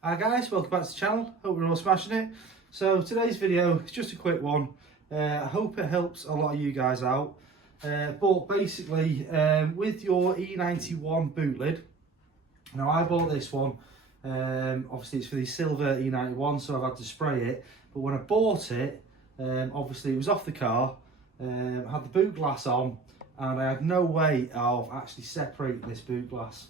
Hi guys, welcome back to the channel. Hope you're all smashing it. So today's video is just a quick one. I hope it helps a lot of you guys out. But basically, with your e91 boot lid, now I bought this one. Obviously it's for the silver e91, so I've had to spray it. But when I bought it, obviously it was off the car. I had the boot glass on, and I had no way of actually separating this boot glass.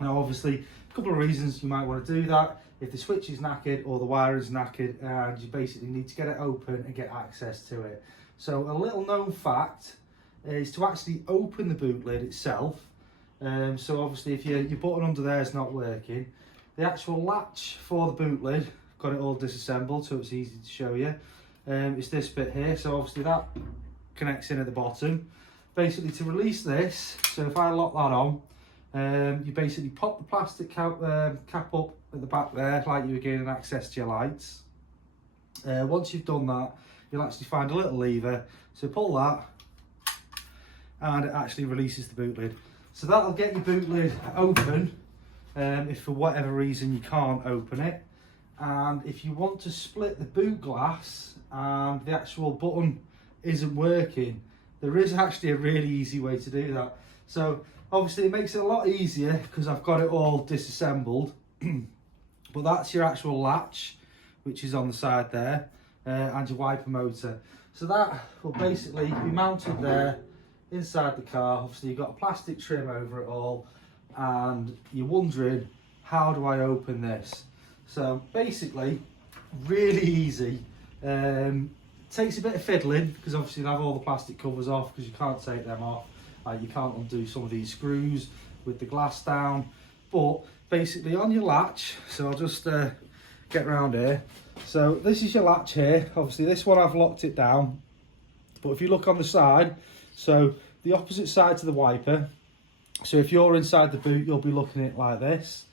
Now obviously, a couple of reasons you might want to do that. If the switch is knackered or the wire is knackered, and you basically need to get it open and get access to it. So a little known fact is to actually open the boot lid itself. So obviously if your button under there is not working, the actual latch for the boot lid, got it all disassembled so it's easy to show you. It's this bit here, so obviously that connects in at the bottom. Basically to release this, so if I lock that on, you basically pop the plastic cap up at the back there, like you were gaining access to your lights. Once you've done that, you'll actually find a little lever, so pull that and it actually releases the boot lid. So that'll get your boot lid open if for whatever reason you can't open it. And if you want to split the boot glass and the actual button isn't working, there is actually a really easy way to do that. So obviously it makes it a lot easier because I've got it all disassembled. But that's your actual latch, which is on the side there, and your wiper motor. So that will basically be mounted there inside the car. Obviously you've got a plastic trim over it all, and you're wondering, how do I open this? So basically, really easy. Takes a bit of fiddling because obviously you have all the plastic covers off because you can't take them off. You can't undo some of these screws with the glass down. But basically on your latch, so I'll just get around here. So this is your latch here. Obviously this one I've locked it down. But if you look on the side, so the opposite side to the wiper. So if you're inside the boot, you'll be looking at it like this.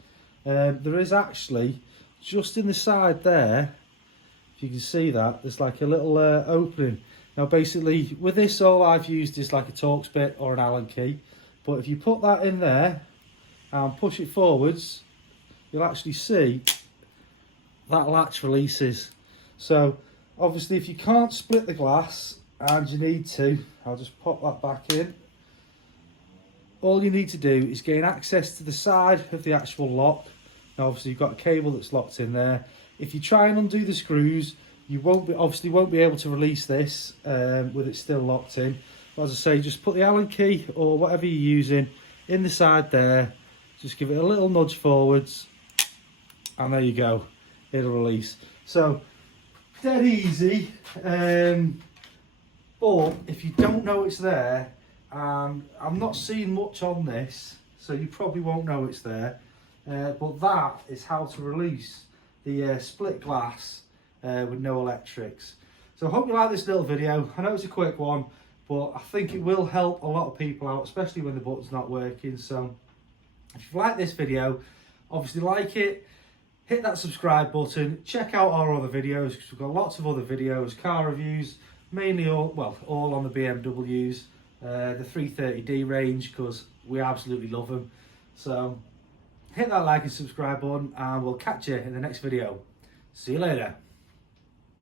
There is actually, just in the side there, if you can see that, there's like a little opening. Now basically with this, all I've used is like a Torx bit or an Allen key. But if you put that in there and push it forwards, you'll actually see that latch releases. So obviously if you can't split the glass and you need to, I'll just pop that back in. All you need to do is gain access to the side of the actual lock. Now obviously you've got a cable that's locked in there. If you try and undo the screws, you obviously won't be able to release this with it still locked in. But as I say, just put the Allen key or whatever you're using in the side there. Just give it a little nudge forwards, and there you go. It'll release. So dead easy. But if you don't know it's there, I'm not seeing much on this, so you probably won't know it's there. But that is how to release the split glass with no electrics. So I hope you like this little video. I know it's a quick one, but I think it will help a lot of people out, especially when the button's not working. So if you've liked this video, obviously like it, hit that subscribe button, check out our other videos because we've got lots of other videos, car reviews, mainly all on the BMWs, the 330D range, because we absolutely love them. So hit that like and subscribe button, and we'll catch you in the next video. See you later.